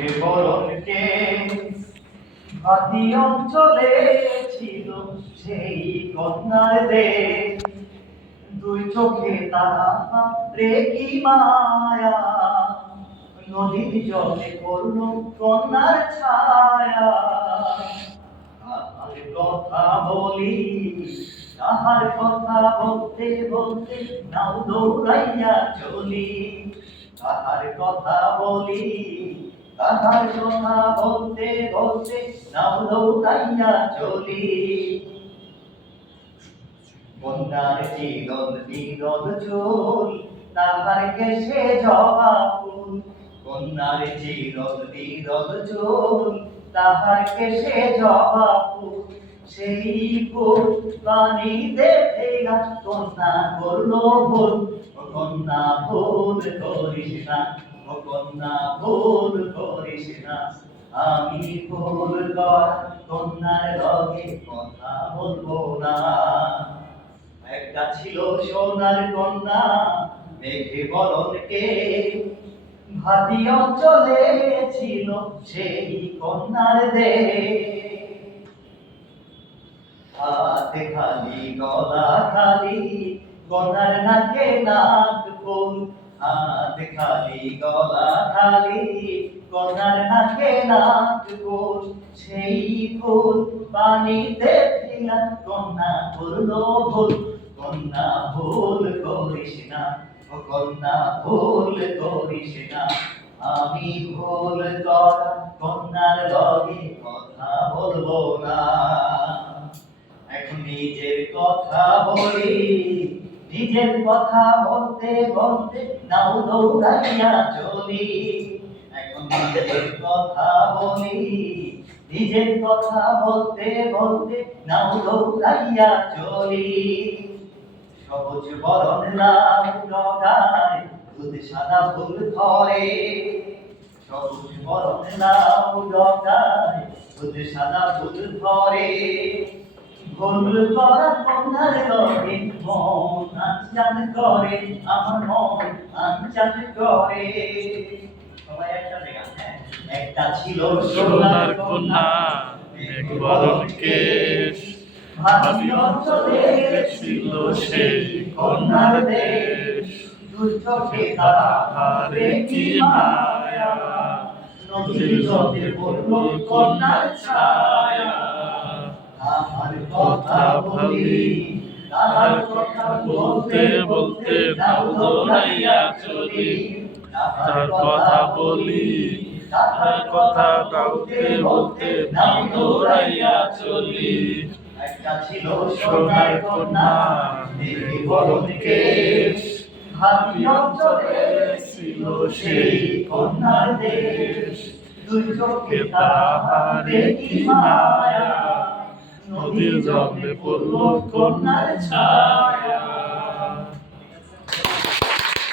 মেঘে বরণকে ভাতি অঞ্চলে ছিল সেই কন্যার দেশ। দুই চোখে তারা রে কি মায়া, নদীর জলে পড়ল কন্যার ছায়া। তাহার কথা বলি, তাহার কথা বলতে বলতে নাও দৌড়াইয়া চলি। তাহার কথা বলি, তাহার কথা বলতে বলতে নাও দৌড়াইয়া চলি। কন্যার চিরল চিরল চুল, তাহার কেশে জবা ফুল। কন্যার চিরল চিরল চুল, তাহার কেশে জবা ফুল। সেই ফুল পানিতে ফেলা কন্যা করল ভুল। ও কন্যা ভুল করিস না, ও কন্যা ভুল করিস না। আমি ভুল কর কন্যার লগে কথা বলবো না। একটা ছিল সোনার কন্যা মেঘে বরণকে, ভাতি অঞ্চলে ছিল সেই কন্যার দেশ। হাতে খালি গলা খালি, কন্যার নাকে নাক ফুল। হাতে খালি গলা খালি, কন্যার নাকে নাক ফুল। সেই ফুল পানিতে ফেলা কন্যা করল ভুল। কন্যা ভুল করিস না, ও কন্যা ভুল করিস না। আমি ভুল করা কন্যার লগে কথা বলবো না। এখন নিজের কথা বলি, নিজের কথা বলতে বলতে নাও দৌড়াইয়া চলি। এখন নিজের কথা বলি, নিজের কথা বলতে বলতে নাও দৌড়াইয়া চলি। সবুজ বরণ লাল ডগায় দুধ সাদা ফুল ধরে। সবুজ বরণ লাল ডগায় দুধ সাদা ফুল ধরে। ভুল করা কন্যার লগে মন আনচান করে, আমার মন আনচান করে। সবাই একসাথে গান, হ্যাঁ। একটা ছিল সোনার কন্যা মেঘ বরণ কেশ, ভাতি অঞ্চলে ছিল সেই কন্যার দেশ। দুই চোখে তাহারে কি মায়া, নদীর জলে পড়ল কন্যার ছায়া। তাহার কথা বলি, তাহার কথা বলতে বলতে নাও দৌড়াইয়া চলি। তার কথা বলি, তার কথা বলতে বলতে নাও দৌড়াইয়া চলি। একটা ছিল সোনার কন্যা মেঘে বরণ কেশ, ভাতি অঞ্চলে ছিল সেই কন্যার দেশ। দুই চোখে তাহারে কি মায়া, নদীর জলে পড়ল কন্যার ছায়া।